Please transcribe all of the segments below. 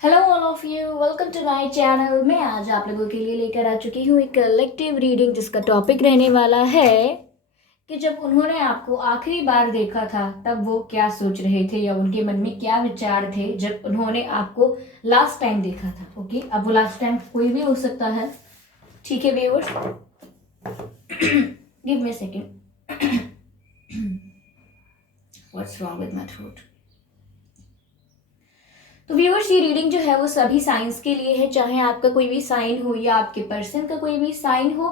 Hello all of you, welcome to my channel. मैं आज आप लोगों के लिए लेकर आ चुकी हूँ एक कलेक्टिव रीडिंग जिसका टॉपिक रहने वाला है कि जब उन्होंने आपको आखिरी बार देखा था तब वो क्या सोच रहे थे या उनके मन में क्या विचार थे जब उन्होंने आपको लास्ट टाइम देखा था। ओके, अब वो लास्ट टाइम कोई भी हो सकता है। ठीक है viewers, give me a second. What's wrong with my throat. तो व्यूअर्स, ये रीडिंग जो है वो सभी साइंस के लिए है, चाहे आपका कोई भी साइन हो या आपके पर्सन का कोई भी साइन हो।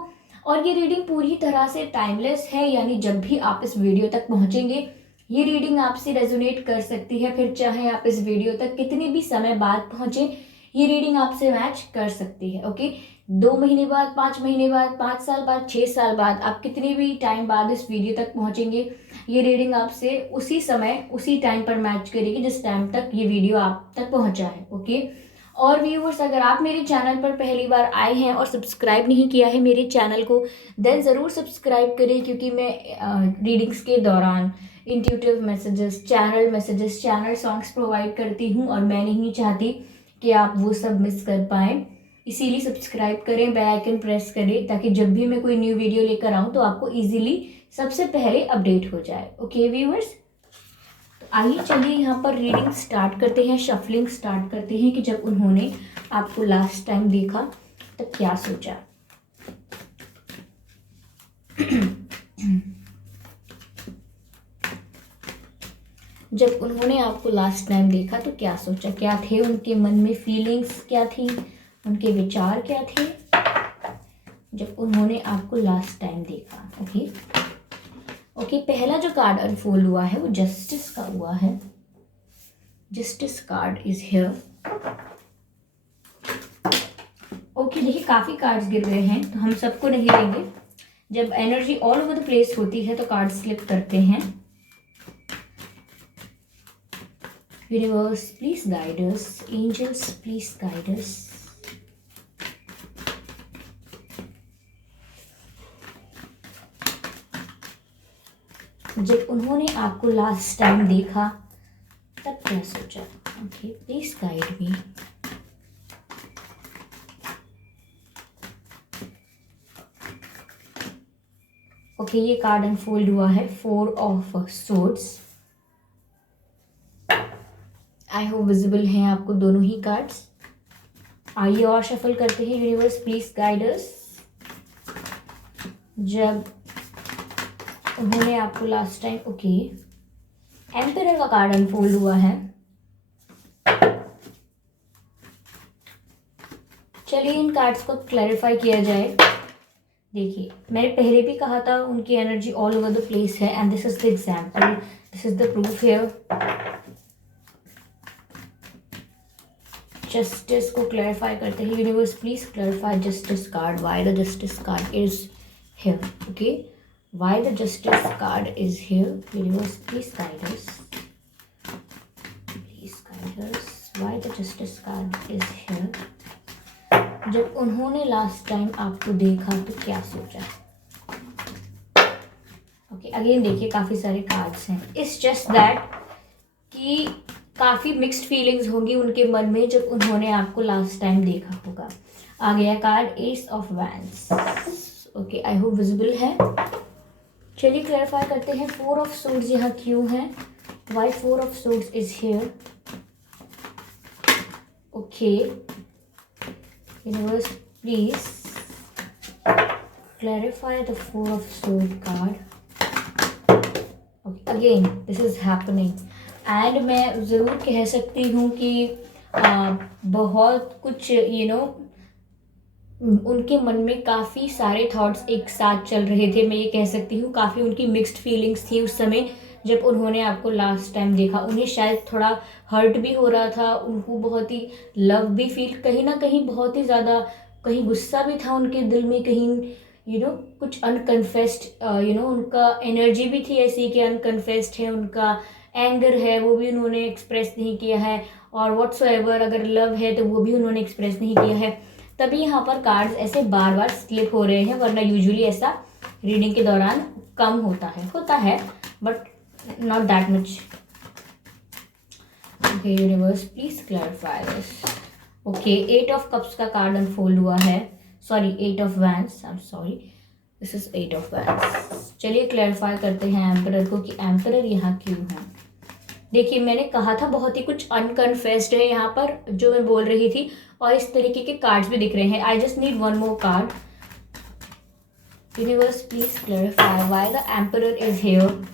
और ये रीडिंग पूरी तरह से टाइमलेस है, यानी जब भी आप इस वीडियो तक पहुंचेंगे ये रीडिंग आपसे रेजोनेट कर सकती है। फिर चाहे आप इस वीडियो तक कितने भी समय बाद पहुंचे, ये रीडिंग आपसे मैच कर सकती है। ओके, 2 महीने बाद, 5 महीने बाद, 5 साल बाद, 6 साल बाद, आप कितने भी टाइम बाद इस वीडियो तक पहुंचेंगे ये रीडिंग आपसे उसी समय उसी टाइम पर मैच करेगी जिस टाइम तक ये वीडियो आप तक पहुंचा है। ओके, और व्यूअर्स, अगर आप मेरे चैनल पर पहली बार आए हैं और सब्सक्राइब नहीं किया है मेरे चैनल को, देन ज़रूर सब्सक्राइब करें, क्योंकि मैं रीडिंग्स के दौरान intuitive messages, channel songs provide करती हूँ और मैं नहीं चाहती कि आप वो सब मिस कर पाएँ। इसीलिए सब्सक्राइब करें, बेल आइकन प्रेस करें, ताकि जब भी मैं कोई न्यू वीडियो लेकर आऊँ तो आपको इजीली सबसे पहले अपडेट हो जाए। ओके व्यूअर्स, तो आइए चलिए यहाँ पर रीडिंग स्टार्ट करते हैं, शफलिंग स्टार्ट करते हैं कि जब उन्होंने आपको लास्ट टाइम देखा तब क्या सोचा। जब उन्होंने आपको लास्ट टाइम देखा तो क्या सोचा, क्या थे उनके मन में फीलिंग्स, क्या थी उनके विचार, क्या थे जब उन्होंने आपको लास्ट टाइम देखा। ओके ओके, पहला जो कार्ड अनफोल्ड हुआ है वो जस्टिस का हुआ है। Justice card is here. Okay, देखिए काफी कार्ड्स गिर रहे हैं तो हम सबको नहीं लेंगे। जब energy all over the place होती है तो कार्ड स्लिप करते हैं। Universe please guide us, angels please guide us. जब उन्होंने आपको लास्ट टाइम देखा तब क्या सोचा। Okay, please guide me. Okay, ये कार्ड अनफोल्ड हुआ है, 4 of swords. I hope visible हैं आपको दोनों ही कार्ड्स। आइए और शफल करते हैं। Universe please guide us. जब उन्होंने आपको लास्ट टाइम, ओके, एम्परर का कार्ड अनफोल्ड हुआ है। चलिए इन कार्ड्स को क्लैरिफाई किया जाए। देखिए, मैंने पहले भी कहा था उनकी energy all over the place है, and this is the example, this is the proof here. Justice को क्लैरिफाई करते हैं। Universe please clarify justice card, why the justice card is here. Okay, why the justice card is here. Universe please guide us, please guide us, why the justice card is here. जब उन्होंने last time आपको देखा तो क्या सोचा। Okay, again देखिए काफी सारे कार्ड्स हैं। इट्स जस्ट दैट कि काफी मिक्स्ड फीलिंग्स होंगी उनके मन में जब उन्होंने आपको लास्ट टाइम देखा होगा। आ गया card S of wands. Okay, I hope visible है। चलिए क्लैरिफाई करते हैं 4 ऑफ सोर्ड्स यहाँ क्यों है, why 4 of swords is here. Okay, universe please clarify the 4 of Swords card. Okay, again this is happening, and मैं ज़रूर कह सकती हूँ कि बहुत कुछ उनके मन में काफ़ी सारे थॉट्स एक साथ चल रहे थे। मैं ये कह सकती हूँ काफ़ी उनकी मिक्स्ड फीलिंग्स थी उस समय जब उन्होंने आपको लास्ट टाइम देखा। उन्हें शायद थोड़ा हर्ट भी हो रहा था, उनको बहुत ही लव भी फील, कहीं ना कहीं बहुत ही ज़्यादा, कहीं गुस्सा भी था उनके दिल में, कहीं कुछ अनकन्फेस्ड, उनका एनर्जी भी थी ऐसी कि अनकन्फेस्ड है, उनका एंगर है वो भी उन्होंने एक्सप्रेस नहीं किया है, और व्हाट्सोएवर अगर लव है तो वो भी उन्होंने एक्सप्रेस नहीं किया है। तभी यहाँ पर कार्ड्स ऐसे बार बार स्लिप हो रहे हैं, वरना यूजुअली ऐसा रीडिंग के दौरान कम होता है but not that much. Okay universe please clarify this. Okay 8 of cups का कार्ड अनफोल्ड हुआ है, sorry 8 of wands, I am sorry, this is 8 of wands. चलिए क्लैरिफाई करते हैं एम्परर को कि एम्परर यहाँ क्यों है। देखिए मैंने कहा था बहुत ही कुछ अनकन्फेस्ड है यहाँ पर जो मैं बोल रही थी, और इस तरीके के कार्ड्स भी दिख रहे हैं। I just need one more card. Universe please clarify why the emperor is here,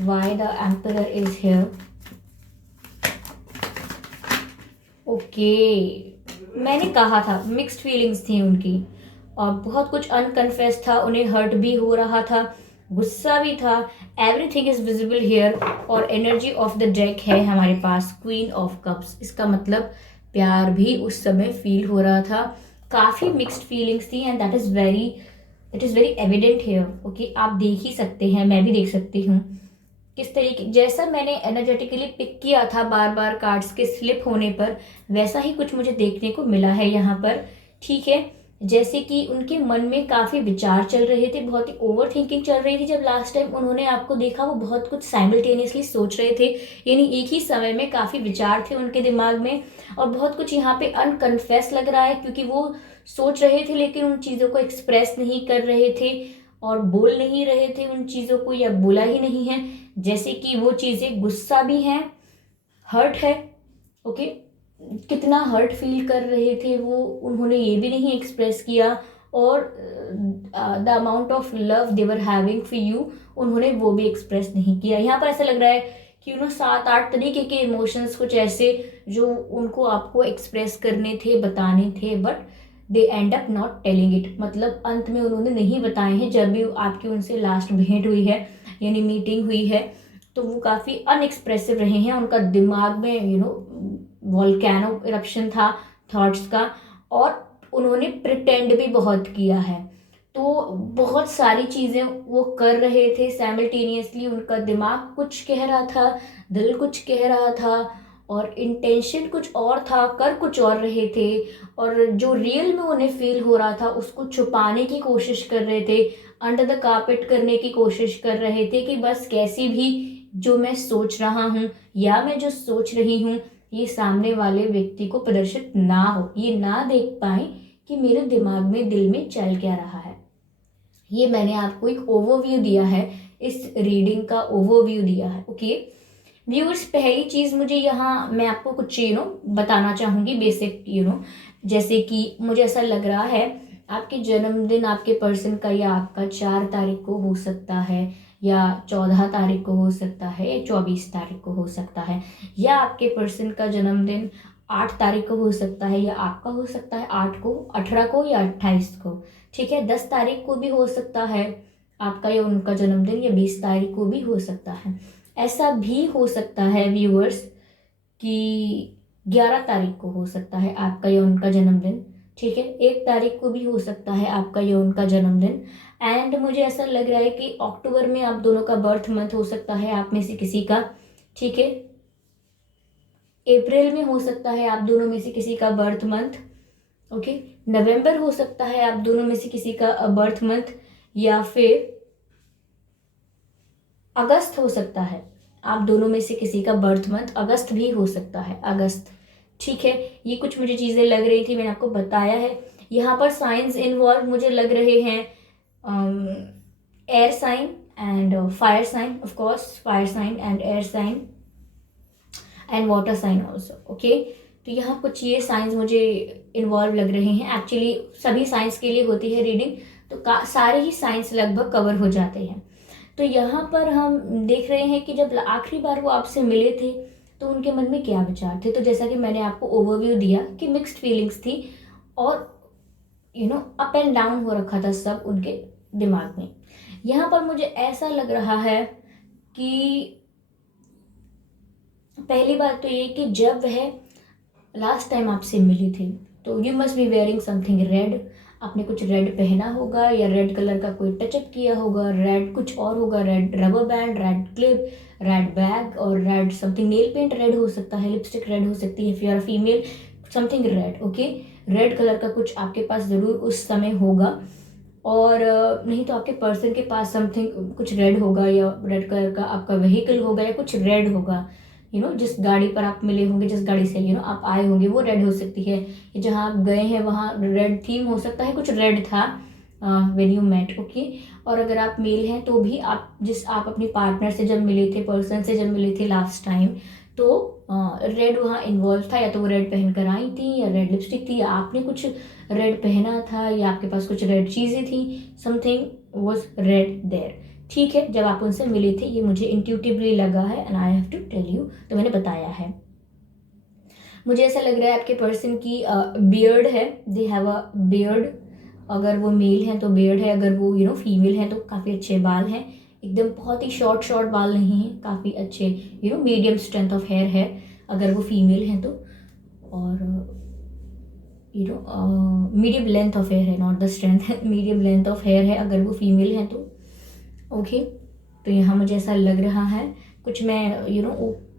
why the emperor is here. Okay मैंने कहा था मिक्स्ड फीलिंग्स थी उनकी, और बहुत कुछ अनकन्फेस था, उन्हें हर्ट भी हो रहा था, गुस्सा भी था। Everything is visible here. और एनर्जी ऑफ द डेक है हमारे पास क्वीन ऑफ कप्स। इसका मतलब प्यार भी उस समय फील हो रहा था, काफ़ी मिक्स्ड फीलिंग्स थी, and that is very evident here. Okay आप देख ही सकते हैं, मैं भी देख सकती हूँ किस तरीके, जैसा मैंने एनर्जेटिकली पिक किया था बार बार कार्ड्स के स्लिप होने पर, वैसा ही कुछ मुझे देखने को मिला है यहाँ पर। ठीक है, जैसे कि उनके मन में काफ़ी विचार चल रहे थे, बहुत ही ओवर थिंकिंग चल रही थी। जब लास्ट टाइम उन्होंने आपको देखा वो बहुत कुछ साइमल्टेनियसली सोच रहे थे, यानी एक ही समय में काफ़ी विचार थे उनके दिमाग में, और बहुत कुछ यहाँ पे अनकन्फेस लग रहा है क्योंकि वो सोच रहे थे लेकिन उन चीज़ों को एक्सप्रेस नहीं कर रहे थे और बोल नहीं रहे थे उन चीज़ों को, या बोला ही नहीं है। जैसे कि वो चीज़ें गुस्सा भी हैं, हर्ट है। ओके कितना हर्ट फील कर रहे थे वो, उन्होंने ये भी नहीं एक्सप्रेस किया, और the amount of love they were having for you उन्होंने वो भी एक्सप्रेस नहीं किया। यहाँ पर ऐसा लग रहा है कि 7-8 तरीके के इमोशंस कुछ ऐसे जो उनको आपको एक्सप्रेस करने थे, बताने थे, but they and up not telling it. मतलब अंत में उन्होंने नहीं बताए हैं। जब भी आपकी उनसे लास्ट भेंट हुई है यानी मीटिंग हुई है, तो वो काफ़ी अनएक्सप्रेसिव रहे हैं। उनका दिमाग में वॉल्केनो इरप्शन था थॉट्स का, और उन्होंने प्रिटेंड भी बहुत किया है। तो बहुत सारी चीज़ें वो कर रहे थे साइमल्टेनियसली, उनका दिमाग कुछ कह रहा था, दिल कुछ कह रहा था, और इंटेंशन कुछ और था, कर कुछ और रहे थे, और जो रियल में उन्हें फील हो रहा था उसको छुपाने की कोशिश कर रहे थे, अंडर द कारपेट करने की कोशिश कर रहे थे कि बस कैसी भी जो मैं सोच रहा हूँ या मैं जो सोच रही हूँ ये सामने वाले व्यक्ति को प्रदर्शित ना हो, ये ना देख पाए कि मेरे दिमाग में दिल में चल क्या रहा है। ये मैंने आपको एक ओवरव्यू दिया है, इस रीडिंग का ओवरव्यू दिया है। ओके व्यूअर्स, पहली चीज़ मुझे यहाँ मैं आपको कुछ बताना चाहूँगी बेसिक जैसे कि मुझे ऐसा लग रहा है आपके जन्मदिन आपके पर्सन का या आपका 4 तारीख को हो सकता है, या 14 तारीख को हो सकता है, या 24 तारीख को हो सकता है, या आपके पर्सन का जन्मदिन 8 तारीख को हो सकता है, या आपका हो सकता है 8 को, 18 को, या 28 को। ठीक है, 10 तारीख को भी हो सकता है आपका या उनका जन्मदिन, या 20 तारीख को भी हो सकता है। ऐसा भी हो सकता है व्यूअर्स कि 11 तारीख को हो सकता है आपका या उनका जन्मदिन। ठीक है, 1 तारीख को भी हो सकता है आपका या उनका जन्मदिन। एंड मुझे ऐसा लग रहा है कि अक्टूबर में आप दोनों का बर्थ मंथ हो सकता है आप में से किसी का। ठीक है, अप्रैल में हो सकता है आप दोनों में से किसी का बर्थ मंथ। ओके, नवंबर हो सकता है आप दोनों में से किसी का बर्थ मंथ, या फिर अगस्त हो सकता है आप दोनों में से किसी का बर्थ मंथ, अगस्त भी हो सकता है, अगस्त। ठीक है, ये कुछ मुझे चीज़ें लग रही थी, मैंने आपको बताया है। यहाँ पर साइंस इन्वॉल्व मुझे लग रहे हैं, air sign and fire sign, of course fire sign and air sign and water sign also. Okay, तो यहाँ कुछ ये साइंस मुझे इन्वॉल्व लग रहे हैं। एक्चुअली सभी साइंस के लिए होती है रीडिंग, तो सारे ही साइंस लगभग कवर हो जाते हैं। तो यहाँ पर हम देख रहे हैं कि जब आखिरी बार वो आपसे मिले थे तो उनके मन में क्या विचार थे। तो जैसा कि मैंने आपको ओवरव्यू दिया कि मिक्स्ड फीलिंग्स थी, और अप एंड डाउन हो रखा था सब उनके दिमाग में। यहाँ पर मुझे ऐसा लग रहा है कि पहली बात तो ये कि जब वह लास्ट टाइम आपसे मिली थी तो you must be wearing something red. आपने कुछ रेड पहना होगा, या रेड कलर का कोई टचअप किया होगा, रेड कुछ और होगा, red rubber band, red clip, red bag, और red something, nail paint red हो सकता है, लिपस्टिक रेड हो सकती है, if you are female something red. Okay, red colour का कुछ आपके पास ज़रूर उस समय होगा, और नहीं तो आपके पर्सन के पास समथिंग कुछ रेड होगा, या रेड कलर का आपका व्हीकल होगा, या कुछ रेड होगा। जिस गाड़ी पर आप मिले होंगे, जिस गाड़ी से आप आए होंगे वो रेड हो सकती है, जहाँ आप गए हैं वहाँ रेड थीम हो सकता है, कुछ रेड था व्हेन यू मेट। ओके, और अगर आप मेल हैं तो भी आप अपने पार्टनर से जब मिले थे, पर्सन से जब मिले थे लास्ट टाइम, तो रेड वहाँ इन्वॉल्व था, या तो वो रेड पहन कर आई थी, या रेड लिपस्टिक थी, या आपने कुछ रेड पहना था, या आपके पास कुछ रेड चीज़ें थी, समथिंग वॉज रेड देयर। ठीक है, जब आप उनसे मिले थे ये मुझे इंट्यूटिवली लगा है and I have to tell you, तो मैंने बताया है। मुझे ऐसा लग रहा है आपके पर्सन की बियर्ड है, दे हैव अ बियर्ड। अगर वो मेल है तो बियर्ड है, अगर वो फीमेल है तो काफ़ी अच्छे बाल हैं, एकदम बहुत ही शॉर्ट शॉर्ट बाल नहीं हैं, काफ़ी अच्छे मीडियम स्ट्रेंथ ऑफ हेयर है अगर वो फीमेल है तो, और मीडियम लेंथ ऑफ हेयर है, not the strength, medium length of hair है अगर वो फीमेल है तो। ओके, तो यहाँ मुझे ऐसा लग रहा है, कुछ मैं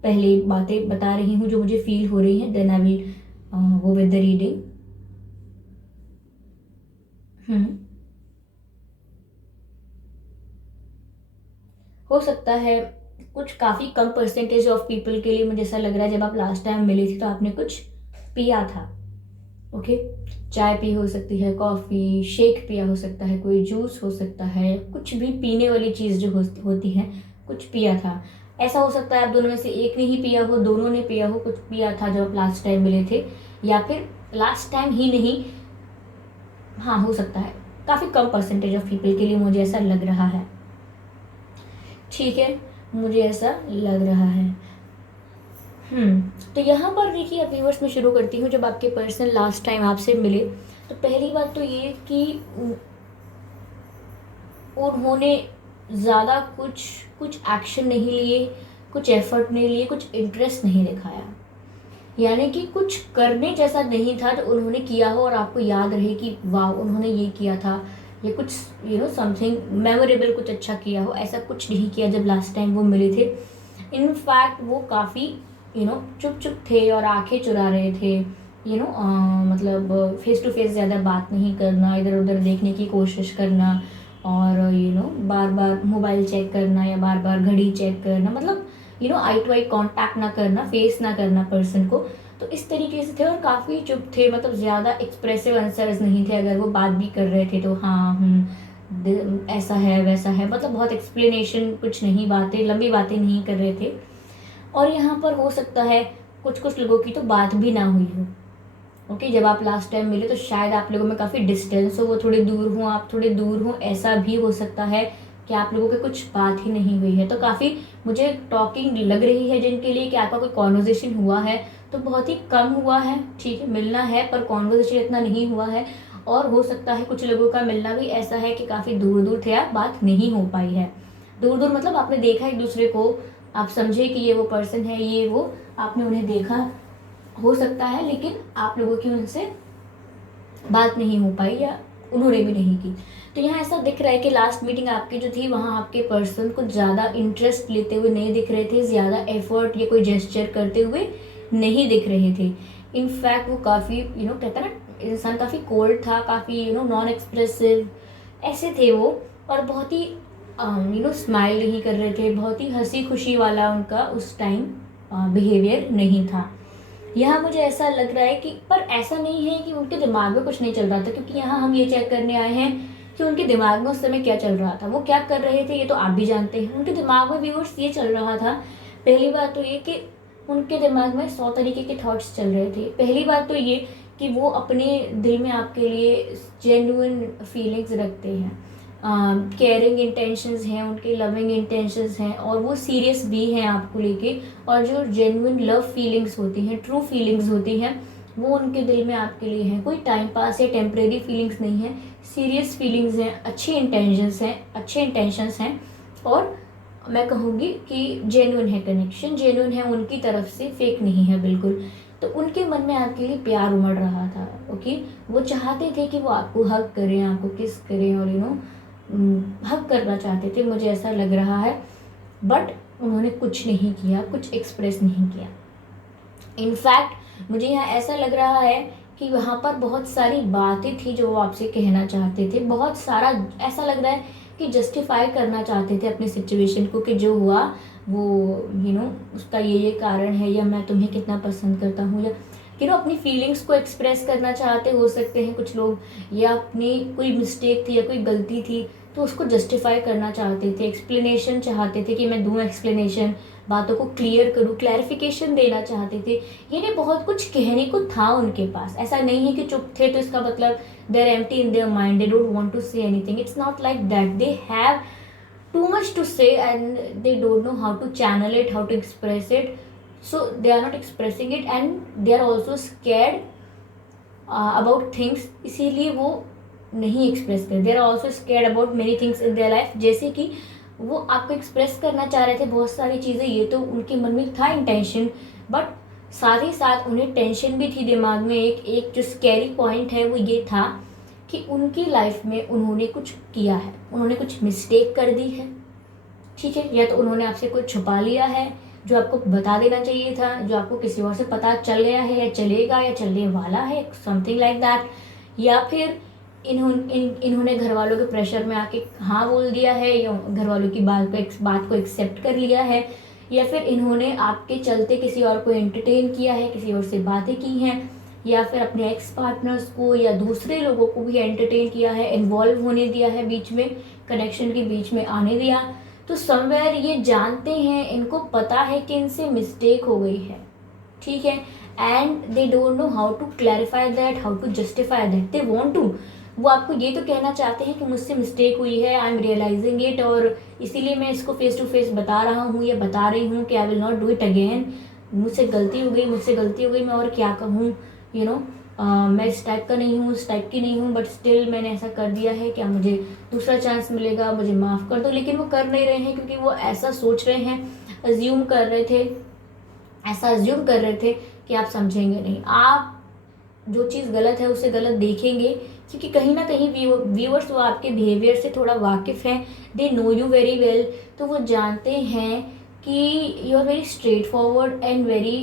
पहले बातें बता रही हूँ जो मुझे फील हो रही हैं, then I will go with the reading. हो सकता है कुछ काफ़ी कम परसेंटेज ऑफ पीपल के लिए मुझे ऐसा लग रहा है, जब आप लास्ट टाइम मिले थे तो आपने कुछ पिया था। ओके, चाय पी हो सकती है, कॉफ़ी, शेक पिया हो सकता है, कोई जूस हो सकता है, कुछ भी पीने वाली चीज़ जो होती है, कुछ पिया था। ऐसा हो सकता है आप दोनों में से एक ने ही पिया हो, दोनों ने पिया हो, कुछ पिया था जब आप लास्ट टाइम मिले थे, या फिर लास्ट टाइम ही नहीं, हाँ हो सकता है, काफ़ी कम परसेंटेज ऑफ पीपल के लिए मुझे ऐसा लग रहा है। ठीक है, मुझे ऐसा लग रहा है। तो यहाँ पर देखिए व्यूअर्स, मैं शुरू करती हूँ। जब आपके पर्सन लास्ट टाइम आपसे मिले तो पहली बात तो ये कि उन्होंने ज़्यादा कुछ एक्शन नहीं लिए, कुछ एफर्ट नहीं लिए, कुछ इंटरेस्ट नहीं दिखाया, यानी कि कुछ करने जैसा नहीं था जो उन्होंने किया हो और आपको याद रहे कि वाह उन्होंने ये किया था, या कुछ समथिंग मेमोरेबल कुछ अच्छा किया हो, ऐसा कुछ नहीं किया जब लास्ट टाइम वो मिले थे। इनफैक्ट वो काफ़ी चुप चुप थे और आंखें चुरा रहे थे, मतलब फेस टू फेस ज़्यादा बात नहीं करना, इधर उधर देखने की कोशिश करना, और बार बार मोबाइल चेक करना, या बार बार घड़ी चेक करना, मतलब आई टू आई कांटेक्ट ना करना, फेस ना करना पर्सन को। तो इस तरीके से थे और काफ़ी चुप थे, मतलब ज़्यादा एक्सप्रेसिव आंसर्स नहीं थे, अगर वो बात भी कर रहे थे तो हाँ ऐसा है वैसा है, मतलब बहुत एक्सप्लेनेशन कुछ नहीं, बातें लंबी बातें नहीं कर रहे थे। और यहाँ पर हो सकता है कुछ लोगों की तो बात भी ना हुई हो। ओके, जब आप लास्ट टाइम मिले तो शायद आप लोगों में काफ़ी डिस्टेंस हो, वो थोड़े दूर हों, आप थोड़े दूर हों, ऐसा भी हो सकता है कि आप लोगों के कुछ बात ही नहीं हुई है। तो काफ़ी मुझे टॉकिंग लग रही है जिनके लिए कि आपका कोई कॉन्वर्जेशन हुआ है तो बहुत ही कम हुआ है। ठीक है, मिलना है पर कॉन्वर्जेशन इतना नहीं हुआ है। और हो सकता है कुछ लोगों का मिलना भी ऐसा है कि काफ़ी दूर दूर थे आप, बात नहीं हो पाई है। दूर दूर मतलब आपने देखा एक दूसरे को, आप समझे कि ये वो पर्सन है, ये वो, आपने उन्हें देखा हो सकता है, लेकिन आप लोगों की उनसे बात नहीं हो पाई या उन्होंने भी नहीं की। तो यहाँ ऐसा दिख रहा है कि लास्ट मीटिंग आपकी जो थी वहाँ आपके पर्सन कुछ ज़्यादा इंटरेस्ट लेते हुए नहीं दिख रहे थे, ज़्यादा एफर्ट या कोई जेस्चर करते हुए नहीं दिख रहे थे। इनफैक्ट वो काफ़ी कहता है ना इंसान, काफ़ी कोल्ड था, काफ़ी नॉन एक्सप्रेसिव ऐसे थे वो, और बहुत ही स्माइल नहीं कर रहे थे, बहुत ही हंसी खुशी वाला उनका उस टाइम बिहेवियर नहीं था। यहाँ मुझे ऐसा लग रहा है कि, पर ऐसा नहीं है कि उनके दिमाग में कुछ नहीं चल रहा था, क्योंकि यहाँ हम ये चेक करने आए हैं कि उनके दिमाग में उस समय क्या चल रहा था, वो क्या कर रहे थे, ये तो आप भी जानते हैं। उनके दिमाग में व्यूअर्स ये चल रहा था, पहली बात तो ये कि उनके दिमाग में 100 तरीके के थॉट्स चल रहे थे। पहली बात तो ये कि वो अपने दिल में आपके लिए जेन्युइन फीलिंग्स रखते हैं, केयरिंग इंटेंशंस हैं उनके, लविंग इंटेंशंस हैं, और वो सीरियस भी हैं आपको लेके। और जो जेन्युइन लव फीलिंग्स होती हैं, ट्रू फीलिंग्स होती हैं, वो उनके दिल में आपके लिए हैं। कोई टाइम पास या टेम्परेरी फीलिंग्स नहीं है, सीरियस फीलिंग्स हैं, अच्छे इंटेंशंस हैं, और मैं कहूँगी कि जेन्युइन है कनेक्शन, जेन्युइन है उनकी तरफ से, फेक नहीं है बिल्कुल। तो उनके मन में आपके लिए प्यार उमड़ रहा था। ओके, वो चाहते थे कि वो आपको हग करें, आपको किस करें, और हक करना चाहते थे, मुझे ऐसा लग रहा है। बट उन्होंने कुछ नहीं किया, कुछ एक्सप्रेस नहीं किया। इनफैक्ट मुझे यहाँ ऐसा लग रहा है कि वहाँ पर बहुत सारी बातें थी जो वो आपसे कहना चाहते थे, बहुत सारा ऐसा लग रहा है कि जस्टिफाई करना चाहते थे अपनी सिचुएशन को, कि जो हुआ वो उसका ये कारण है, या मैं तुम्हें कितना पसंद करता हूँ, या अपनी फीलिंग्स को एक्सप्रेस करना चाहते हो सकते हैं कुछ लोग, या अपनी कोई मिस्टेक थी या कोई गलती थी तो उसको जस्टिफाई करना चाहते थे, एक्सप्लेनेशन चाहते थे कि मैं दूँ एक्सप्लेनेशन, बातों को क्लियर करूँ, क्लैरिफिकेशन देना चाहते थे। यानी बहुत कुछ कहने को था उनके पास। ऐसा नहीं है कि चुप थे तो इसका मतलब they are empty in their mind, they don't want to say anything. It's not like that, they have too much to say and they don't know how to channel it, how to express it, so they are not expressing it and they are also scared about things, इसीलिए वो नहीं express कर। They are also scared about many things in their life, जैसे कि वो आपको express करना चाह रहे थे बहुत सारी चीज़ें, ये तो उनके मन में था इंटेंशन, बट साथ ही साथ उन्हें टेंशन भी थी दिमाग में। एक जो स्कैरी पॉइंट है वो ये था कि उनकी लाइफ में उन्होंने कुछ किया है, उन्होंने कुछ मिस्टेक कर दी है, ठीक है, या तो उन्होंने आपसे कुछ छुपा लिया है जो आपको बता देना चाहिए था, जो आपको किसी और से पता चल गया है या चलेगा या चलने वाला है, समथिंग लाइक दैट। या फिर इन्होंने घर वालों के प्रेशर में आके हाँ बोल दिया है, या घर वालों की बात को एक्सेप्ट कर लिया है, या फिर इन्होंने आपके चलते किसी और को एंटरटेन किया है, किसी और से बातें की हैं, या फिर अपने एक्स पार्टनर्स को या दूसरे लोगों को भी एंटरटेन किया है, इन्वॉल्व होने दिया है, बीच में कनेक्शन के बीच में आने दिया। तो समवेयर ये जानते हैं, इनको पता है कि इनसे मिस्टेक हो गई है, ठीक है, and they don't know how to clarify that, how to justify that. They want to, वो आपको ये तो कहना चाहते हैं कि मुझसे मिस्टेक हुई है, आई एम रियलाइजिंग इट, और इसीलिए मैं इसको फेस टू फेस बता रहा हूँ या बता रही हूँ कि I will not do it again. मुझसे गलती हो गई, मैं और क्या कहूँ, मैं इस टाइप का नहीं हूँ, उस टाइप की नहीं हूँ, बट स्टिल मैंने ऐसा कर दिया है, क्या मुझे दूसरा चांस मिलेगा, मुझे माफ़ कर दो। लेकिन वो कर नहीं रहे हैं क्योंकि वो ऐसा सोच रहे हैं, अज्यूम कर रहे थे कि आप समझेंगे नहीं, आप जो चीज़ गलत है उसे गलत देखेंगे, क्योंकि कहीं ना कहीं व्यूअर्स वो आपके बिहेवियर से थोड़ा वाकिफ़ हैं, they know you very well. तो वो जानते हैं कि you are very straightforward and very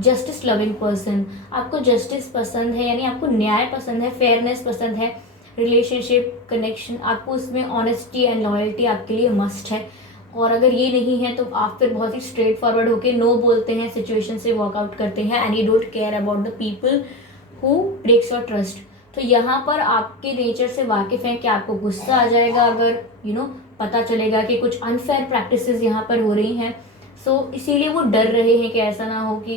justice loving person. आपको जस्टिस पसंद है, यानी आपको न्याय पसंद है, फेयरनेस पसंद है, रिलेशनशिप कनेक्शन, आपको उसमें ऑनेस्टी एंड लॉयल्टी आपके लिए मस्ट है। और अगर ये नहीं है तो आप फिर बहुत ही स्ट्रेट फॉरवर्ड होकर नो बोलते हैं, सिचुएशन से वॉकआउट करते हैं, and you don't care about the people who breaks your trust. तो यहाँ पर आपके नेचर से वाकिफ़ हैं कि आपको गुस्सा आ जाएगा अगर पता चलेगा कि कुछ अनफेयर प्रैक्टिसेस यहाँ पर हो रही हैं। सो इसीलिए वो डर रहे हैं कि ऐसा ना हो कि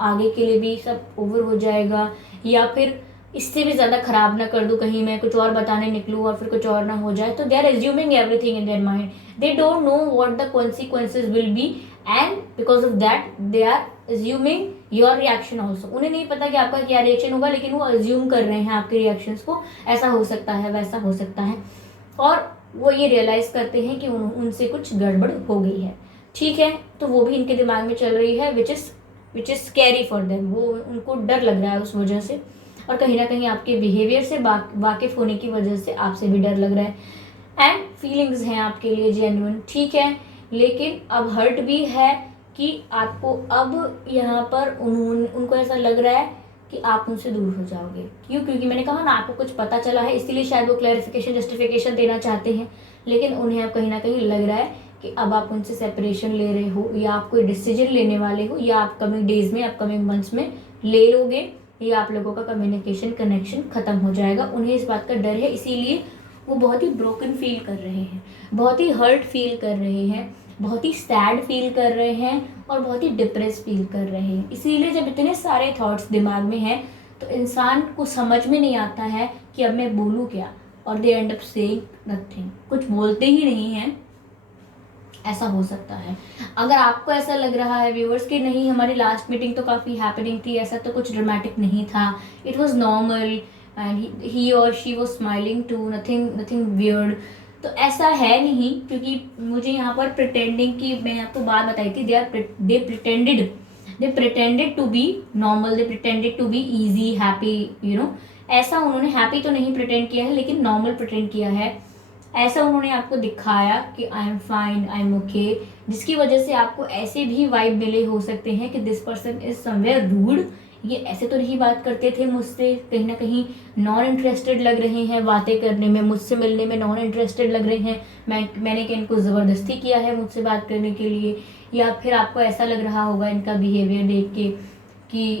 आगे के लिए भी सब ओवर हो जाएगा, या फिर इससे भी ज़्यादा ख़राब ना कर दूँ, कहीं मैं कुछ और बताने निकलूँ और फिर कुछ और ना हो जाए। तो they are assuming everything in their mind, they don't know what the consequences will be, and because of that they are assuming your reaction also. उन्हें नहीं पता कि आपका क्या रिएक्शन होगा, लेकिन वो एज्यूम कर रहे हैं आपके रिएक्शंस को, ऐसा हो सकता है, वैसा हो सकता है, और वो ये रियलाइज़ करते हैं कि उनसे कुछ गड़बड़ हो गई है, ठीक है। तो वो भी इनके दिमाग में चल रही है, which is scary for them. वो उनको डर लग रहा है उस वजह से, और कहीं ना कहीं आपके बिहेवियर से वाकिफ़ होने की वजह से आपसे भी डर लग रहा है, एंड फीलिंग्स हैं आपके लिए जेन्युइन, ठीक है। लेकिन अब हर्ट भी है कि आपको अब यहाँ पर उनको ऐसा लग रहा है कि आप उनसे दूर हो जाओगे। क्यों? क्योंकि मैंने कहा ना, आपको कुछ पता चला है, इसीलिए शायद वो क्लैरिफिकेशन जस्टिफिकेशन देना चाहते हैं, लेकिन उन्हें अब कहीं ना कहीं लग रहा है कि अब आप उनसे सेपरेशन ले रहे हो, या आप कोई डिसीजन लेने वाले हो, या अपकमिंग डेज में, अपकमिंग मंथ्स में ले लोगे, या आप लोगों का कम्युनिकेशन कनेक्शन ख़त्म हो जाएगा। उन्हें इस बात का डर है, इसीलिए वो बहुत ही ब्रोकन फील कर रहे हैं, बहुत ही हर्ट फील कर रहे हैं, बहुत ही सैड फील कर रहे हैं, और बहुत ही डिप्रेस फील कर रहे हैं। इसीलिए जब इतने सारे थॉट्स दिमाग में हैं तो इंसान को समझ में नहीं आता है कि अब मैं बोलूँ क्या, और दे एंड अप सेइंग नथिंग, कुछ बोलते ही नहीं हैं। ऐसा हो सकता है। अगर आपको ऐसा लग रहा है व्यूअर्स कि नहीं, हमारी लास्ट मीटिंग तो काफ़ी हैपनिंग थी, ऐसा तो कुछ ड्रामेटिक नहीं था, it was normal and he और she was smiling too, nothing weird, तो ऐसा है नहीं। क्योंकि मुझे यहाँ पर प्रिटेंडिंग की मैंने आपको बात बताई थी, they pretended to be normal, they pretended to be easy happy, ऐसा उन्होंने हैप्पी तो नहीं प्रिटेंड किया है, लेकिन नॉर्मल प्रिटेंड किया है। ऐसा उन्होंने आपको दिखाया कि I am fine, I am okay, जिसकी वजह से आपको ऐसे भी वाइब मिले हो सकते हैं कि this person is somewhere rude ये ऐसे तो नहीं बात करते थे मुझसे, कहीं ना कहीं नॉन इंटरेस्टेड लग रहे हैं बातें करने में, मुझसे मिलने में नॉन इंटरेस्टेड लग रहे हैं, मैंने क्या इनको ज़बरदस्ती किया है मुझसे बात करने के लिए, या फिर आपको ऐसा लग रहा होगा इनका बिहेवियर देख के कि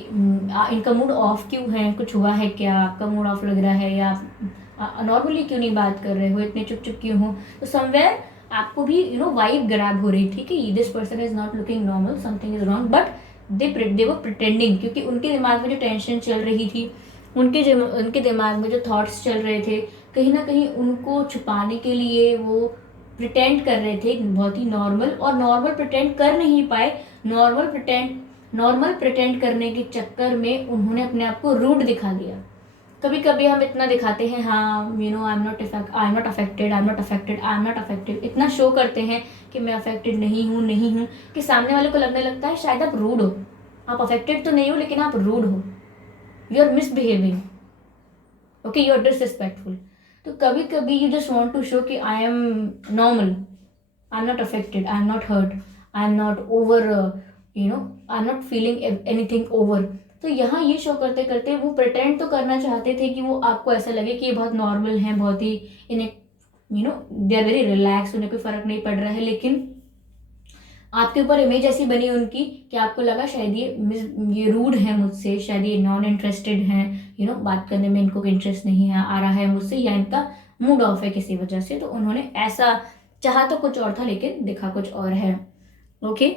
इनका मूड ऑफ क्यों है, कुछ हुआ है क्या, आपका मूड ऑफ लग रहा है, या नॉर्मली क्यों नहीं बात कर रहे हो, इतने चुप चुप क्यों हो। तो समवेयर आपको भी वाइब ग्रैब हो रही थी कि this person is not looking normal, something is wrong, but they were pretending, क्योंकि उनके दिमाग में जो टेंशन चल रही थी, उनके दिमाग में जो थॉट्स चल रहे थे, कहीं ना कहीं उनको छुपाने के लिए वो प्रिटेंड कर रहे थे बहुत ही नॉर्मल, और नॉर्मल प्रिटेंड कर नहीं पाए। नॉर्मल प्रिटेंड करने के चक्कर में उन्होंने अपने आप को रूड दिखा दिया। कभी कभी हम इतना दिखाते हैं, हाँ आई एम नॉट अफेक्टेड, इतना शो करते हैं कि मैं अफेक्टेड नहीं हूँ, कि सामने वाले को लगने लगता है शायद आप रूड हो, आप अफेक्टेड तो नहीं हो लेकिन आप रूड हो, you are misbehaving, okay, you are disrespectful. तो कभी कभी you just want to show कि I am normal, I am not affected, I am not hurt, I am not over, I am not feeling anything over. तो यहाँ ये show करते करते वो प्रिटेंड तो करना चाहते थे कि वो आपको ऐसा लगे कि ये बहुत नॉर्मल है, बहुत ही इन्हें दे आर वेरी रिलैक्स, उन्हें कोई फर्क नहीं पड़ रहा है, लेकिन आपके ऊपर इमेज ऐसी बनी उनकी कि आपको लगा शायद ये रूड है मुझसे, शायद ये नॉन इंटरेस्टेड हैं, बात करने में इनको इंटरेस्ट नहीं है आ रहा है मुझसे, या इनका मूड ऑफ है किसी वजह से। तो उन्होंने ऐसा चाहा तो कुछ और था लेकिन दिखा कुछ और है, ओके।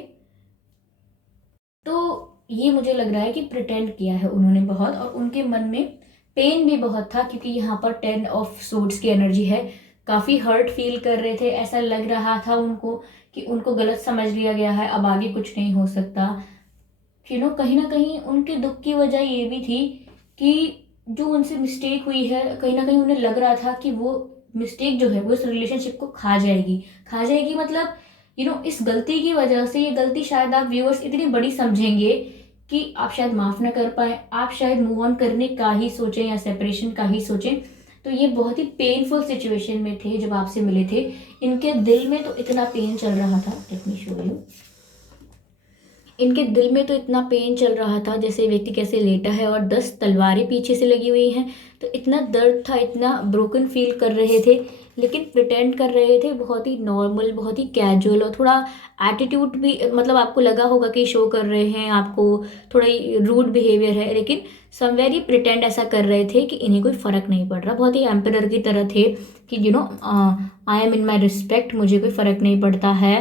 तो ये मुझे लग रहा है कि प्रिटेंड किया है उन्होंने बहुत, और उनके मन में पेन भी बहुत था, क्योंकि यहाँ पर 10 ऑफ सोर्ड्स की एनर्जी है, काफ़ी हर्ट फील कर रहे थे, ऐसा लग रहा था उनको कि उनको गलत समझ लिया गया है, अब आगे कुछ नहीं हो सकता। कहीं ना कहीं उनके दुख की वजह ये भी थी कि जो उनसे मिस्टेक हुई है, कहीं ना कहीं उन्हें लग रहा था कि वो मिस्टेक जो है वो इस रिलेशनशिप को खा जाएगी, मतलब इस गलती की वजह से, ये गलती शायद आप व्यूअर्स इतनी बड़ी समझेंगे कि आप शायद माफ ना कर पाए, आप शायद मूव ऑन करने का ही सोचें या सेपरेशन का ही सोचें। तो ये बहुत ही पेनफुल सिचुएशन में थे जब आपसे मिले थे, इनके दिल में तो इतना पेन चल रहा था, लेट मी शो यू, इनके दिल में तो इतना पेन चल रहा था जैसे व्यक्ति कैसे लेटा है और 10 तलवारें पीछे से लगी हुई हैं, तो इतना दर्द था, इतना ब्रोकन फील कर रहे थे, लेकिन प्रिटेंड कर रहे थे बहुत ही नॉर्मल, बहुत ही कैजुअल, और थोड़ा एटीट्यूड भी, मतलब आपको लगा होगा कि शो कर रहे हैं, आपको थोड़ा रूड बिहेवियर है, लेकिन समवेयर ही प्रिटेंड ऐसा कर रहे थे कि इन्हें कोई फ़र्क नहीं पड़ रहा, बहुत ही एम्परर की तरह थे कि I M in my respect, मुझे कोई फ़र्क नहीं पड़ता है,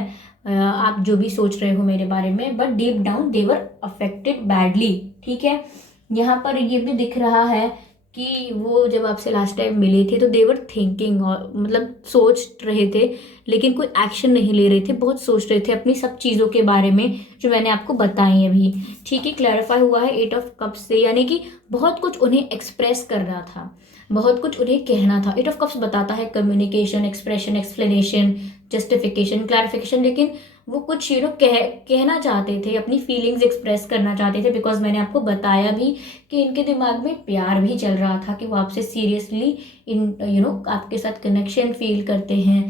आप जो भी सोच रहे हो मेरे बारे में, but deep down they're affected badly, ठीक है। यहाँ पर ये भी दिख रहा है कि वो जब आपसे लास्ट टाइम मिले थे तो देवर थिंकिंग, और मतलब सोच रहे थे लेकिन कोई एक्शन नहीं ले रहे थे, बहुत सोच रहे थे अपनी सब चीज़ों के बारे में जो मैंने आपको बताई अभी, ठीक है। क्लैरिफाई हुआ है 8 ऑफ कप्स से, यानी कि बहुत कुछ उन्हें एक्सप्रेस करना था, बहुत कुछ उन्हें कहना था। 8 ऑफ कप्स बताता है communication, expression, explanation, justification, clarification, लेकिन वो कुछ कहना चाहते थे, अपनी फीलिंग्स एक्सप्रेस करना चाहते थे, बिकॉज मैंने आपको बताया भी कि इनके दिमाग में प्यार भी चल रहा था कि वो आपसे सीरियसली आपके साथ कनेक्शन फील करते हैं,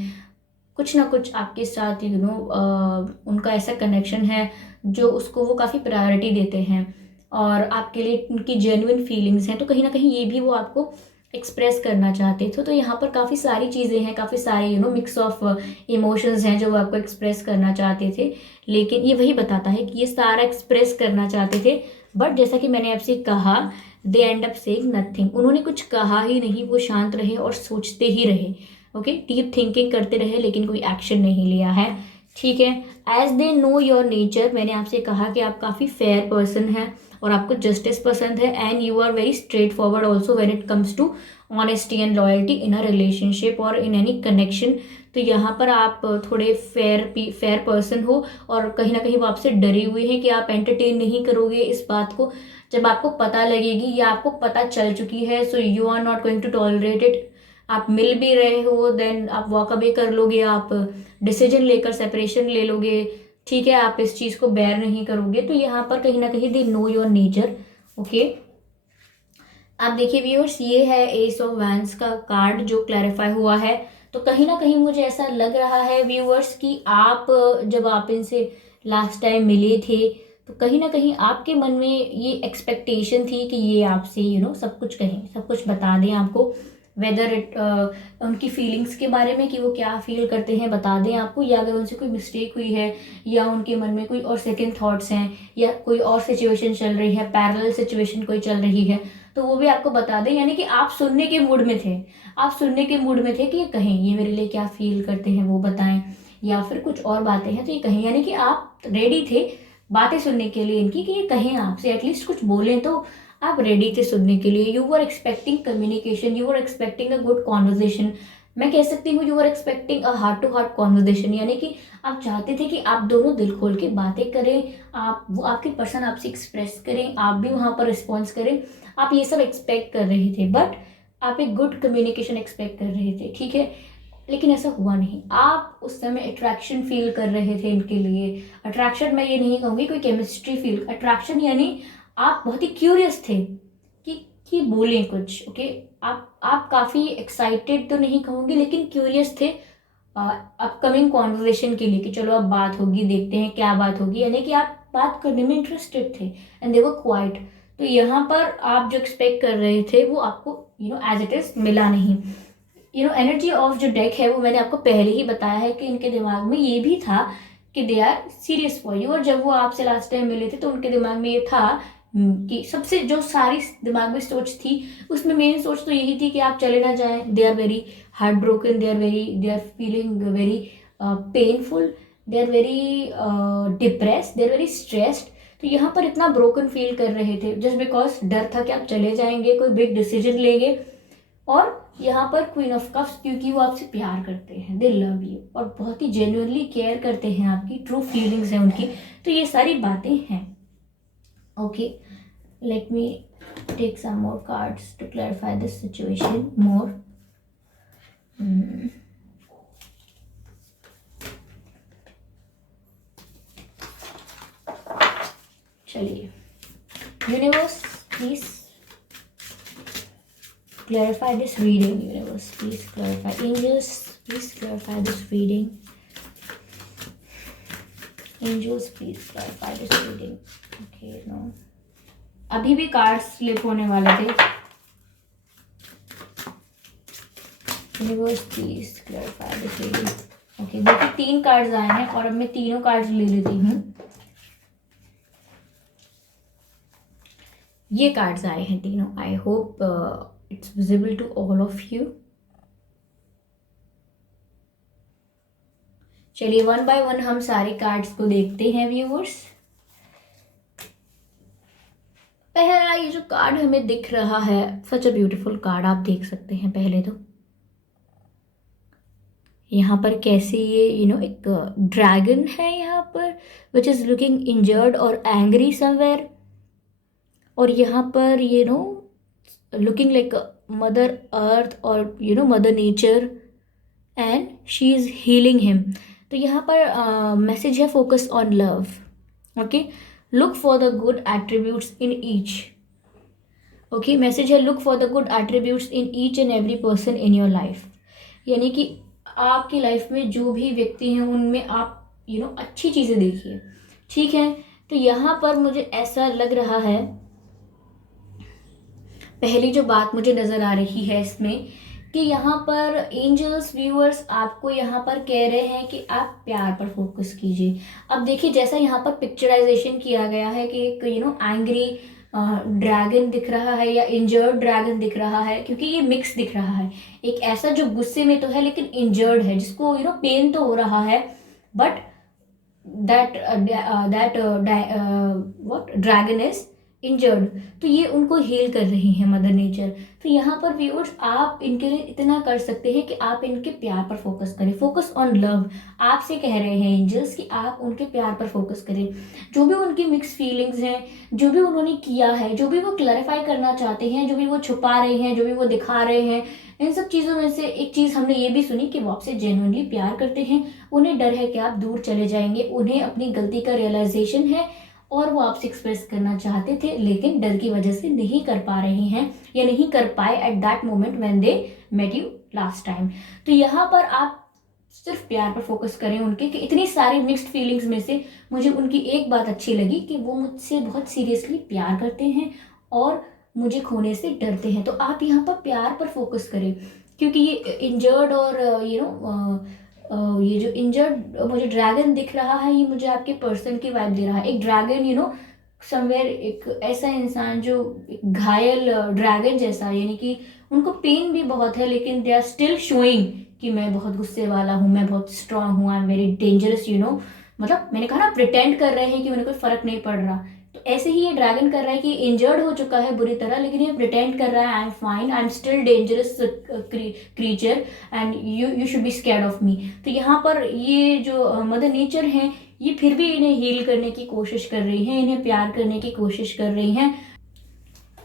कुछ ना कुछ आपके साथ उनका ऐसा कनेक्शन है जो उसको वो काफ़ी प्रायोरिटी देते हैं, और आपके लिए उनकी जेन्युइन फीलिंग्स हैं, तो कहीं ना कहीं ये भी वो आपको एक्सप्रेस करना चाहते थे। तो यहाँ पर काफ़ी सारी चीज़ें हैं, काफ़ी सारे मिक्स ऑफ इमोशंस हैं जो वो आपको एक्सप्रेस करना चाहते थे, लेकिन ये वही बताता है कि ये सारा एक्सप्रेस करना चाहते थे, बट जैसा कि मैंने आपसे कहा, दे एंड अप सेइंग नथिंग, उन्होंने कुछ कहा ही नहीं, वो शांत रहे और सोचते ही रहे, ओके, डीप थिंकिंग करते रहे, लेकिन कोई एक्शन नहीं लिया है, ठीक है। As they know your nature, मैंने आपसे कहा कि आप काफ़ी फेयर पर्सन हैं और आपको जस्टिस पसंद है, and you are very straightforward also when it comes to honesty and loyalty in a relationship और इन एनी कनेक्शन। तो यहाँ पर आप थोड़े फेयर पर्सन हो, और कहीं ना कहीं वो आपसे डरी हुई है कि आप एंटरटेन नहीं करोगे इस बात को, जब आपको पता लगेगी या आपको पता चल चुकी है, so you are not going to tolerate it. आप मिल भी रहे हो देन आप वॉक अवे कर लोगे, आप डिसीजन लेकर सेपरेशन ले लोगे, ठीक है, आप इस चीज़ को बेयर नहीं करोगे। तो यहाँ पर कहीं ना कहीं दे नो योर नेचर, ओके। आप देखिए व्यूअर्स, ये है एस ऑफ वैंस का कार्ड जो क्लैरिफाई हुआ है, तो कहीं ना कहीं मुझे ऐसा लग रहा है व्यूअर्स कि आप जब आप इनसे लास्ट टाइम मिले थे तो कहीं ना कहीं आपके मन में ये एक्सपेक्टेशन थी कि ये आपसे सब कुछ कहें, सब कुछ बता दें आपको, वेदर इट उनकी फीलिंग्स के बारे में कि वो क्या फील करते हैं बता दें आपको, या अगर उनसे कोई मिस्टेक हुई है या उनके मन में कोई और सेकंड थॉट्स हैं या कोई और सिचुएशन चल रही है, पैरेलल सिचुएशन कोई चल रही है, तो वो भी आपको बता दें। यानी कि आप सुनने के मूड में थे, आप सुनने के मूड में थे कि ये कहें, ये मेरे लिए क्या फील करते हैं वो बताएं, या फिर कुछ और बातें हैं तो ये कहें। यानी कि आप रेडी थे बातें सुनने के लिए इनकी, कि ये कहें आपसे, एटलीस्ट कुछ बोलें तो आप रेडी थे सुनने के लिए। You were expecting communication, you were expecting a good conversation. मैं कह सकती हूँ you were expecting a heart to heart conversation, यानी कि आप चाहते थे कि आप दोनों दिल खोल के बातें करें, आप वो आपके पर्सन आपसे एक्सप्रेस करें, आप भी वहाँ पर रिस्पॉन्स करें। आप ये सब एक्सपेक्ट कर रहे थे, बट आप एक गुड कम्युनिकेशन एक्सपेक्ट कर रहे थे, ठीक है। लेकिन ऐसा हुआ नहीं। आप उस समय अट्रैक्शन फील कर रहे थे इनके लिए। अट्रैक्शन मैं ये नहीं कहूँगी कोई केमिस्ट्री फील, अट्रैक्शन यानी आप बहुत ही क्यूरियस थे कि बोलें कुछ, ओके। आप काफ़ी एक्साइटेड तो नहीं कहूँगी लेकिन क्यूरियस थे अपकमिंग कॉन्वर्जेशन के लिए, कि चलो अब बात होगी, देखते हैं क्या बात होगी, यानी कि आप बात करने में इंटरेस्टेड थे एंड दे वर क्वाइट। तो यहाँ पर आप जो एक्सपेक्ट कर रहे थे वो आपको एज इट इज़ मिला नहीं। एनर्जी ऑफ जो डेक है वो मैंने आपको पहले ही बताया है कि इनके दिमाग में ये भी था कि they are serious for you. और जब वो आपसे लास्ट टाइम मिले थे तो उनके दिमाग में ये था कि सबसे जो सारी दिमाग में सोच थी उसमें मेन सोच तो यही थी कि आप चले ना जाएं। They are very heart broken, they are feeling very painful, they are very depress, they are very stressed. तो यहाँ पर इतना ब्रोकन फील कर रहे थे जस्ट बिकॉज डर था कि आप चले जाएंगे, कोई बिग डिसीजन लेंगे। और यहाँ पर क्वीन ऑफ कप्स, क्योंकि वो आपसे प्यार करते हैं, दे लव यू, और बहुत ही जेन्युइनली केयर करते हैं, आपकी ट्रू फीलिंग्स हैं उनकी। तो ये सारी बातें हैं, okay. Let me take some more cards to clarify this situation more. चलिए, universe please clarify this reading. Universe please clarify. Angels please clarify this reading. Angels please clarify this reading. Okay, no, अभी भी cards flip होने वाले थे। Universe please clarify this reading. Okay, देखिए 3 cards आए हैं और अब मैं तीनों कार्ड्स ले लेती हूँ। ये कार्ड्स आए हैं तीनों। I hope it's visible to all of you. चलिए 1 by 1 हम सारे कार्ड्स को देखते हैं व्यूअर्स। पहला ये जो कार्ड हमें दिख रहा है, सच अ ब्यूटीफुल कार्ड, आप देख सकते हैं। पहले तो यहाँ पर कैसे ये एक ड्रैगन है यहाँ पर विच इज लुकिंग इंजर्ड और एंग्री समवेयर, और यहाँ पर looking like mother earth or mother nature and she is healing him. तो यहाँ पर मैसेज है focus on love, okay. Look for the good attributes in each, okay. Message है look for the good attributes in each and every person in your life, यानी कि आपकी life में जो भी व्यक्ति हैं उनमें आप अच्छी चीज़ें देखिए, ठीक है। तो यहाँ पर मुझे ऐसा लग रहा है, पहली जो बात मुझे नज़र आ रही है इसमें, कि यहाँ पर एंजल्स व्यूअर्स आपको यहाँ पर कह रहे हैं कि आप प्यार पर फोकस कीजिए। अब देखिए जैसा यहाँ पर पिक्चराइजेशन किया गया है कि एक एंग्री ड्रैगन दिख रहा है या इंजर्ड ड्रैगन दिख रहा है, क्योंकि ये मिक्स दिख रहा है। एक ऐसा जो गुस्से में तो है लेकिन इंजर्ड है, जिसको पेन तो हो रहा है, but that what dragon is injured. तो ये उनको हील कर रही है मदर नेचर। तो यहाँ पर व्यूअर्स आप इनके लिए इतना कर सकते हैं कि आप इनके प्यार पर फोकस करें, फोकस ऑन लव। आपसे कह रहे हैं एंजल्स कि आप उनके प्यार पर फोकस करें। जो भी उनकी मिक्स फीलिंग्स हैं, जो भी उन्होंने किया है, जो भी वो क्लैरिफाई करना चाहते हैं, जो भी वो छुपा रहे हैं, जो भी वो दिखा रहे हैं, इन सब चीज़ों में से एक चीज़ हमने ये भी सुनी कि वो आपसे जेन्युइनली प्यार करते हैं। उन्हें डर है कि आप दूर चले जाएंगे, उन्हें अपनी गलती का रियलाइजेशन है और वो आपसे एक्सप्रेस करना चाहते थे लेकिन डर की वजह से नहीं कर पा रहे हैं या नहीं कर पाए at that moment when they met you last time. तो यहाँ पर आप सिर्फ प्यार पर फोकस करें उनके, कि इतनी सारी मिक्स्ड फीलिंग्स में से मुझे उनकी एक बात अच्छी लगी कि वो मुझसे बहुत सीरियसली प्यार करते हैं और मुझे खोने से डरते हैं। तो आप यहाँ पर प्यार पर फोकस करें, क्योंकि ये इंजर्ड और ये जो इंजर्ड मुझे ड्रैगन दिख रहा है, ये मुझे आपके पर्सन की वाइब दे रहा है। एक ड्रैगन समवेयर, एक ऐसा इंसान जो एक घायल ड्रैगन जैसा, यानी कि उनको पेन भी बहुत है लेकिन दे आर स्टिल शोइंग कि मैं बहुत गुस्से वाला हूँ, मैं बहुत स्ट्रांग हूँ, आई एम वेरी डेंजरस मतलब मैंने कहा ना, प्रिटेंड कर रहे हैं कि उन्हें कोई फर्क नहीं पड़ रहा। तो ऐसे ही ये ड्रैगन कर रहा है कि इंजर्ड हो चुका है बुरी तरह, लेकिन ये प्रिटेंड कर रहा है I am fine, I am still dangerous creature and you should be scared of me. तो यहाँ पर ये जो मदर नेचर है, ये फिर भी इन्हें हील करने की कोशिश कर रही हैं, इन्हें प्यार करने की कोशिश कर रही हैं।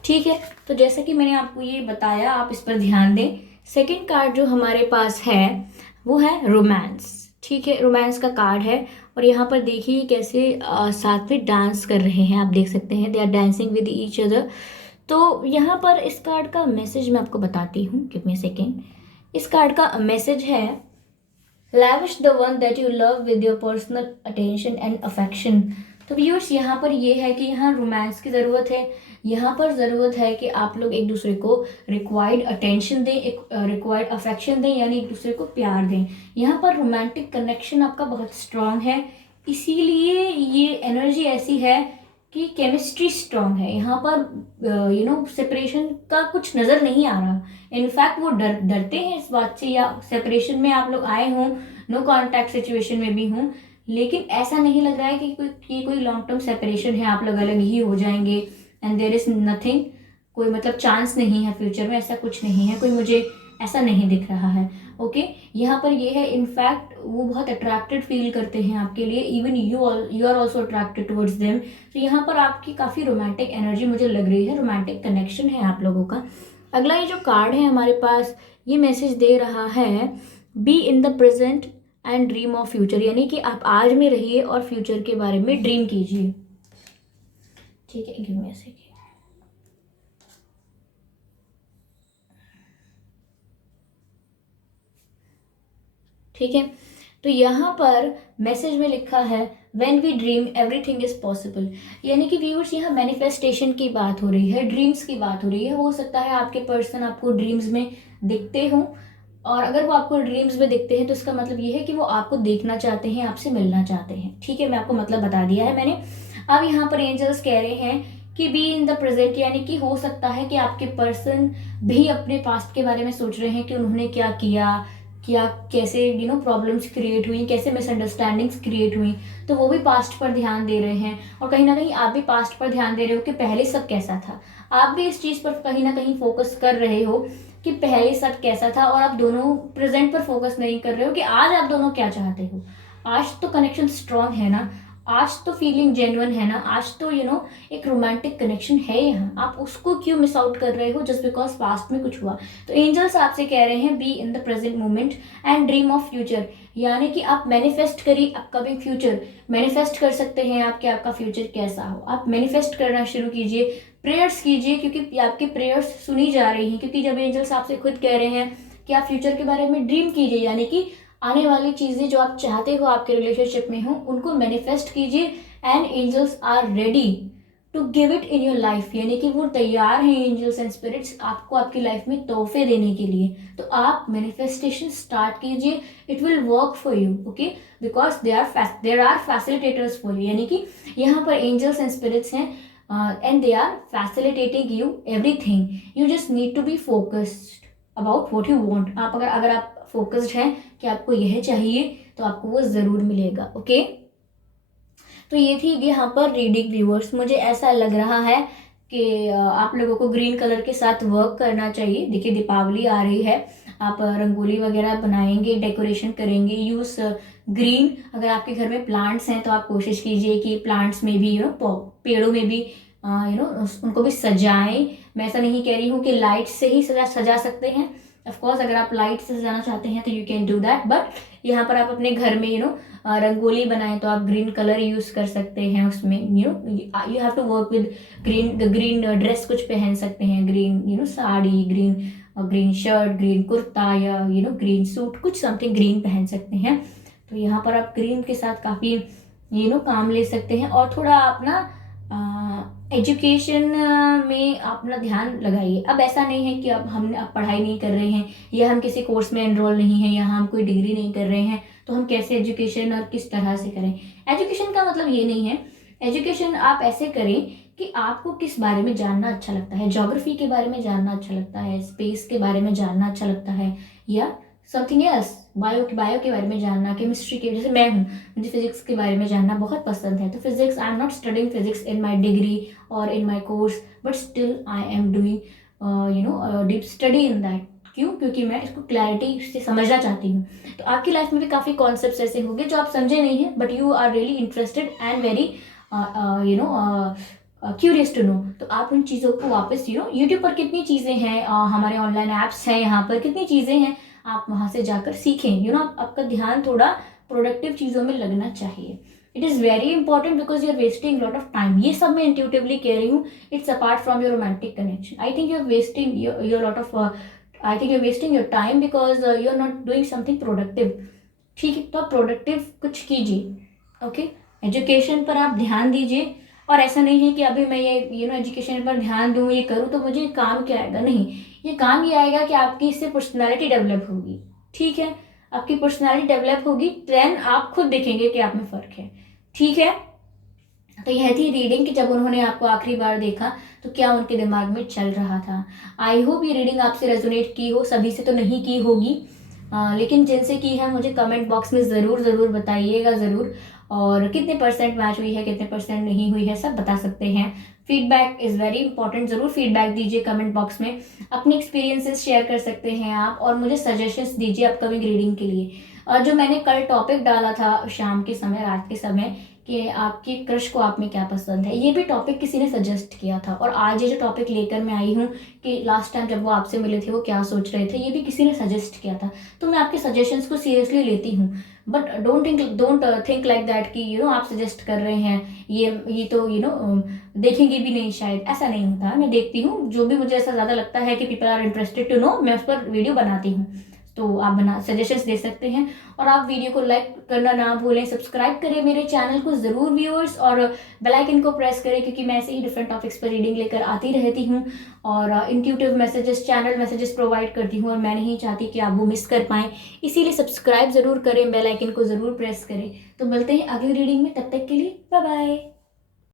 ठीक है, तो जैसा कि मैंने आपको ये बताया, आप इस पर ध्यान दें। सेकंड कार्ड जो हमारे पास है वो है रोमांस। ठीक है, रोमांस का कार्ड है और यहाँ पर देखिए कैसे साथ में डांस कर रहे हैं, आप देख सकते हैं, they are dancing with each other. तो यहाँ पर इस कार्ड का मैसेज मैं आपको बताती हूँ, गिव मी सेकेंड। इस कार्ड का मैसेज है, lavish the one that you love with your personal attention and affection। तो व्यूअर्स यहाँ पर ये है कि यहाँ रोमांस की ज़रूरत है, यहाँ पर ज़रूरत है कि आप लोग एक दूसरे को रिक्वायर्ड अटेंशन दें, एक रिक्वायर्ड अफेक्शन दें, यानी एक दूसरे को प्यार दें। यहाँ पर रोमांटिक कनेक्शन आपका बहुत स्ट्रांग है, इसीलिए ये एनर्जी ऐसी है कि केमिस्ट्री स्ट्रांग है। यहाँ पर सेपरेशन का कुछ नज़र नहीं आ रहा। इनफैक्ट वो डरते हैं इस बात से, या सेपरेशन में आप लोग आए हों, नो कॉन्टैक्ट सिचुएशन में भी हों, लेकिन ऐसा नहीं लग रहा है कि कोई लॉन्ग टर्म सेपरेशन है, आप लोग अलग ही हो जाएंगे एंड देयर इज नथिंग, कोई मतलब चांस नहीं है फ्यूचर में, ऐसा कुछ नहीं है, कोई मुझे ऐसा नहीं दिख रहा है। ओके, यहाँ पर ये है, इनफैक्ट वो बहुत अट्रैक्टेड फील करते हैं आपके लिए, even you are also attracted towards them. तो यहाँ पर आपकी काफ़ी रोमांटिक एनर्जी मुझे लग रही है, रोमांटिक कनेक्शन है आप लोगों का। अगला ये जो कार्ड है हमारे पास, ये मैसेज दे रहा है, be in the present and dream of future, यानी कि आप आज में रहिए और फ्यूचर के बारे में ड्रीम कीजिए। ठीक है, गिव मी अ सेकेंड। ठीक है, तो यहाँ पर मैसेज में लिखा है, when we dream everything is possible, यानी कि व्यूअर्स यहाँ मैनिफेस्टेशन की बात हो रही है, ड्रीम्स की बात हो रही है। हो सकता है आपके पर्सन आपको ड्रीम्स में दिखते हों, और अगर वो आपको ड्रीम्स में दिखते हैं तो इसका मतलब ये है कि वो आपको देखना चाहते हैं, आपसे मिलना चाहते हैं। ठीक है, मैं आपको मतलब बता दिया है मैंने। अब यहाँ पर एंजल्स कह रहे हैं कि बी इन द प्रेजेंट, यानी कि हो सकता है कि आपके पर्सन भी अपने पास्ट के बारे में सोच रहे हैं कि उन्होंने क्या किया, कैसे प्रॉब्लम्स क्रिएट हुई, कैसे मिसअंडरस्टैंडिंग्स क्रिएट हुई, तो वो भी पास्ट पर ध्यान दे रहे हैं। और कहीं ना कहीं आप भी पास्ट पर ध्यान दे रहे हो कि पहले सब कैसा था। आप भी इस चीज़ पर कहीं ना कहीं फोकस कर रहे हो कि पहले सब कैसा था, और आप दोनों प्रेजेंट पर फोकस नहीं कर रहे हो कि आज आप दोनों क्या चाहते हो। आज तो कनेक्शन स्ट्रांग है ना, आज तो फीलिंग जेन्युइन है ना, आज तो एक रोमांटिक कनेक्शन है यहाँ, आप उसको क्यों मिस आउट कर रहे हो जस्ट बिकॉज पास्ट में कुछ हुआ। तो एंजल्स आपसे कह रहे हैं, be in the present moment and dream of future, यानी कि आप मैनिफेस्ट करिए अपकमिंग फ्यूचर। मैनिफेस्ट कर सकते हैं आप कि आपका फ्यूचर कैसा हो, आप मैनिफेस्ट करना शुरू कीजिए, प्रेयर्स कीजिए, क्योंकि आपकी प्रेयर्स सुनी जा रही हैं। क्योंकि जब एंजल्स आपसे खुद कह रहे हैं कि आप फ्यूचर के बारे में ड्रीम कीजिए, यानी कि आने वाली चीज़ें जो आप चाहते हो आपके रिलेशनशिप में हो, उनको मैनिफेस्ट कीजिए, and angels are ready to give it in your life, यानी कि वो तैयार हैं एंजल्स एंड स्पिरिट्स आपको आपकी लाइफ में तोहफे देने के लिए। तो आप मैनिफेस्टेशन स्टार्ट कीजिए, it will work for you, okay, because there are facilitators for you, यानी कि यहाँ पर एंजल्स एंड स्पिरिट्स हैं and they are facilitating you everything. You just need to be focused about what you want. आप अगर आप focused हैं कि आपको यह चाहिए तो आपको वो ज़रूर मिलेगा। ओके, तो ये थी यहाँ पर रीडिंग व्यूअर्स। मुझे ऐसा लग रहा है कि आप लोगों को ग्रीन कलर के साथ वर्क करना चाहिए। देखिए दीपावली आ रही है, आप रंगोली वगैरह बनाएंगे, डेकोरेशन करेंगे, यूज़ ग्रीन। अगर आपके घर में प्लांट्स हैं तो आप कोशिश कीजिए कि प्लांट्स में भी पेड़ों में भी उनको भी सजाएं। मैं ऐसा नहीं कह रही हूँ कि लाइट से ही सजा सकते हैं, ऑफकोर्स अगर आप लाइट से सजाना चाहते हैं तो you can do that, but यहाँ पर आप अपने घर में रंगोली बनाएं तो आप ग्रीन कलर यूज कर सकते हैं उसमें। You have to work with green dress कुछ पहन सकते हैं, green sari, green green shirt, green kurta या ग्रीन सूट, कुछ समथिंग ग्रीन पहन सकते हैं। तो यहाँ पर आप ग्रीन के साथ काफ़ी काम ले सकते हैं। और थोड़ा अपना एजुकेशन में अपना ध्यान लगाइए। अब ऐसा नहीं है कि अब पढ़ाई नहीं कर रहे हैं या हम किसी कोर्स में एनरोल नहीं है या हम कोई डिग्री नहीं कर रहे हैं तो हम कैसे एजुकेशन और किस तरह से करें। एजुकेशन का मतलब ये नहीं है। एजुकेशन आप ऐसे करें कि आपको किस बारे में जानना अच्छा लगता है। ज्योग्राफी के बारे में जानना अच्छा लगता है, स्पेस के बारे में जानना अच्छा लगता है, या समथिंग एल्स, बायो के बारे में जानना, केमिस्ट्री के, जैसे मैं हूँ, मुझे फिजिक्स के बारे में जानना बहुत पसंद है। तो physics, I am not studying physics in my degree और in my course, but still I am doing deep study in that. क्यों? क्योंकि मैं इसको क्लैरिटी से समझना चाहती हूँ। तो आपकी लाइफ में भी काफ़ी कॉन्सेप्ट्स ऐसे होंगे जो आप समझे नहीं हैं, but you are really interested and very curious to know. तो आप उन चीज़ों को वापस यूट्यूब पर कितनी चीज़ें हैं, हमारे ऑनलाइन ऐप्स हैं, यहाँ पर कितनी चीज़ें हैं, आप वहाँ से जाकर सीखें। आपका ध्यान थोड़ा प्रोडक्टिव चीज़ों में लगना चाहिए। It is very important because you are wasting lot of time. ये सब मैं इंट्यूटिवली कह रही हूँ। It's apart from your romantic connection. I think you are wasting your lot of I think you are wasting your time because you are not doing something productive. ठीक है, तो आप प्रोडक्टिव कुछ कीजिए। ओके, एजुकेशन पर आप ध्यान दीजिए। और ऐसा नहीं है कि अभी मैं ये एजुकेशन पर ध्यान दूँ, ये करूँ तो मुझे काम क्या आएगा। नहीं, ये काम ये आएगा कि आपकी इससे पर्सनालिटी डेवलप होगी। ठीक है, आपकी पर्सनालिटी डेवलप होगी, देन आप खुद देखेंगे कि आप में फ़र्क है। ठीक है, तो यह थी रीडिंग कि जब उन्होंने आपको आखिरी बार देखा तो क्या उनके दिमाग में चल रहा था। आई होप ये रीडिंग आपसे रेजोनेट की हो। सभी से तो नहीं की होगी, लेकिन जिनसे की है मुझे कमेंट बॉक्स में ज़रूर बताइएगा ज़रूर। और कितने परसेंट मैच हुई है, कितने परसेंट नहीं हुई है, सब बता सकते हैं। Feedback is very important. ज़रूर फीडबैक दीजिए कमेंट बॉक्स में। अपने एक्सपीरियंसेस शेयर कर सकते हैं आप, और मुझे सजेशंस दीजिए अपकमिंग रीडिंग के लिए। और जो मैंने कल टॉपिक डाला था शाम के समय, रात के समय, कि आपके क्रश को आप में क्या पसंद है, ये भी टॉपिक किसी ने सजेस्ट किया था। और आज ये जो टॉपिक लेकर मैं आई हूँ कि लास्ट टाइम जब वो आपसे मिले थे वो क्या सोच रहे थे, ये भी किसी ने सजेस्ट किया था। तो मैं आपके सजेशंस को सीरियसली लेती हूँ, but don't think like that कि आप सजेस्ट कर रहे हैं, ये तो देखेंगे भी नहीं शायद। ऐसा नहीं होता। मैं देखती हूँ, जो भी मुझे ऐसा ज़्यादा लगता है कि people are interested to know, मैं उस पर वीडियो बनाती हूँ। तो आप सजेशंस दे सकते हैं। और आप वीडियो को लाइक करना ना भूलें, सब्सक्राइब करें मेरे चैनल को ज़रूर व्यूअर्स, और बेल आइकन को प्रेस करें, क्योंकि मैं ऐसे ही डिफरेंट टॉपिक्स पर रीडिंग लेकर आती रहती हूँ और intuitive messages, channel messages provide करती हूँ, और मैं नहीं चाहती कि आप वो मिस कर पाएँ। इसीलिए सब्सक्राइब ज़रूर करें, बेल आइकन को ज़रूर प्रेस करें। तो मिलते हैं अगली रीडिंग में, तब तक के लिए बाय बाय।